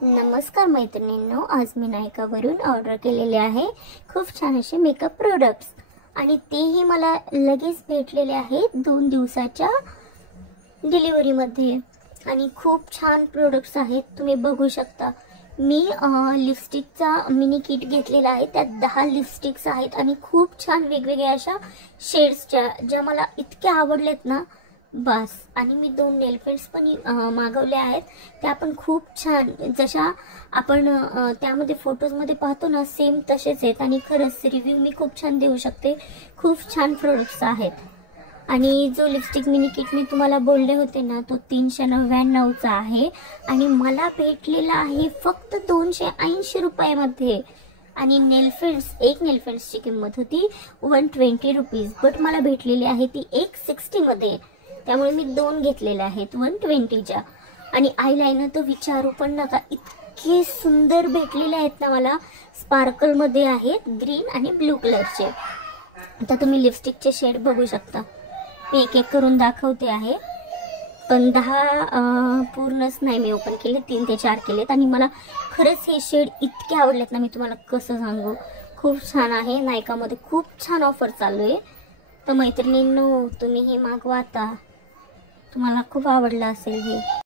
नमस्कार मैत्रिणींनो, आज मी नायकावरून ऑर्डर केलेले आहे खूप छान असे मेकअप प्रोडक्ट्स आणि तेही मला लगेच भेटलेले आहेत 2 दिवसाच्या डिलिव्हरी मध्ये आणि खूप छान प्रोडक्ट्स आहेत. तुम्ही बघू शकता. मी लिपस्टिकचा मिनी किट घेतलेला आहे. त्यात 10 लिपस्टिक्स आहेत आणि खूप छान वेगवेगळ्या अशा शेड्सच्या ज्या मला इतक्या आवडलेत ना बस. आणि मी 2 नेल पेंट्स पण मागवले आहेत. त्या पण खूप छान जशा आपण त्यामध्ये फोटोजमध्ये पाहतो ना सेम तसेच आहेत आणि खरंच रिव्ह्यू मी खूप छान देऊ शकते. खूप छान प्रोडक्ट्स आहेत. आणि जो लिपस्टिक मिनी किट मी तुम्हाला बोलले होते ना तो 399 चा आहे आणि मला भेटलेला आहे फक्त 280 रुपयामध्ये. आणि एक नेल पेंट्सची किंमत होती 120 रुपीज, बट मला भेटलेली आहे ती 160 मध्ये. त्यामुळे मी 2 घेतलेले आहेत 120 च्या. आणि आयलाइनर तर विचारू पण नका, इतके सुंदर भेटलेले आहेत ना मला. स्पार्कल मध्ये आहेत, ग्रीन आणि ब्लू कलरचे. आता तुम्ही लिपस्टिकचे शेड बघू शकता. मी एक करून दाखवते आहे, पण 10 पूर्णच नाही मी ओपन केले, 3 ते 4 केलेत. आणि मला खरंच हे शेड इतके आवडलेत ना, मी तुम्हाला कसं सांगू. खूप छान आहे. नायकामध्ये खूप छान ऑफर चालू आहे. तर मैत्रिणींनो, तुम्ही हे मागवा आता. तुम्हाला खूप आवडलं असेल हे.